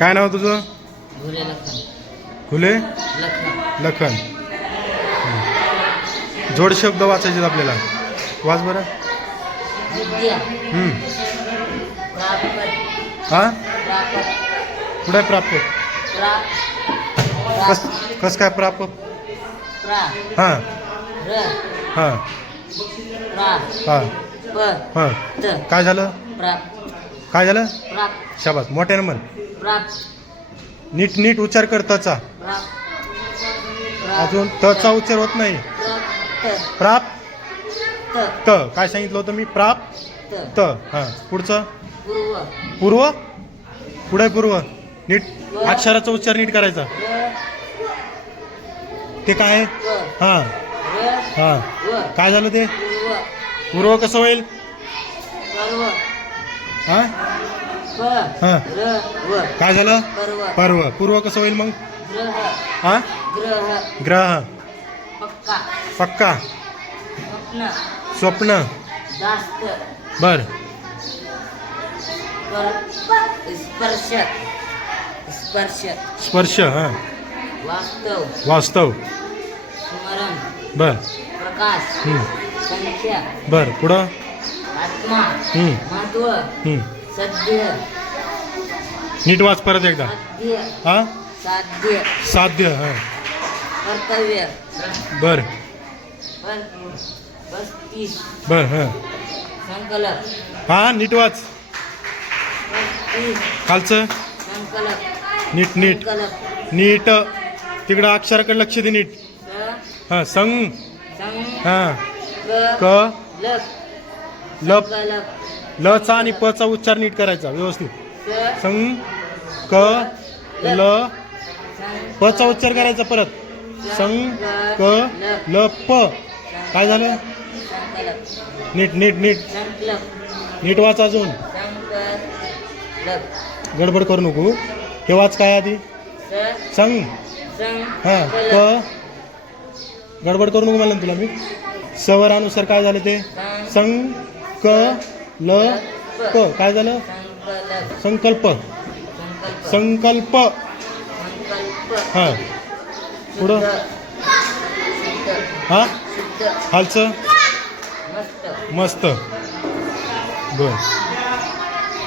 काय नाव तुझं? घुले लखन. खुले लखन. लखन. हं. जोड शब्द वाचायचे आपल्याला. वाच बरं. हं. हा कुठे प्राप्त? कस कस काय प्राप्त? प्रा. हां. हां. हां. हां. काय झालं? प्राप्त काय झालं? प्राप्त शाबास. मोठ्यानं म्हण प्राप्त नीट नीट उच्चार कर तचा प्राप्त अजून तचा उच्चार होत नाही. प्राप्त प्राप. त. त. काय सांगितलं होतं मी? प्राप. त. त. हां. पुढचं? पूर्व. पूर्व? पुढे पूर्व. नीट. अक्षराचा उच्चार नीट करायचा. र ते काय? आहे व. हां. र हां. व. काय झालं ते? पूर्व. पूर्व कसं होईल? हां? हां. काय झालं? पर्व. पर्व कसं होईल मग? ग्रह. हां पक्का. स्वप्न. बर. पर स्पर्श स्पर्श स्पर्श हां. वास्तव. वास्तव बर. प्रकाश. संख्या. बर. पुढं? आत्मा. महत्त्व. सद्य नीट वाच परत एकदा. साध्य हां? साध्य. साध्य हां. कर्तव्य. बर. पर पस्तीस बर हां. हां नीट वाच. पस्तीस खालचं. संकल्प नीट नीट. नीट. तिकडं अक्षराकडे लक्ष दे नीट. स हां संग हां. क. क लप ल चा लचा आणि पचा उच्चार नीट करायचा व्यवस्थित. संग क ल प पचा उच्चार करायचा परत. संग क ल प. काय झालं? नीट नीट नीट. नीट वाच अजून. गडबड करू नको. हे वाच काय आधी? संग हां क. गडबड करू नको म्हणलं तुला मी. सवरानुसार काय झालं ते? संग क ल प काय झालं? संकल्प. संकल्प. संकल्प हां. पुढं. हां? खालचं? मस्त मस्त. बर.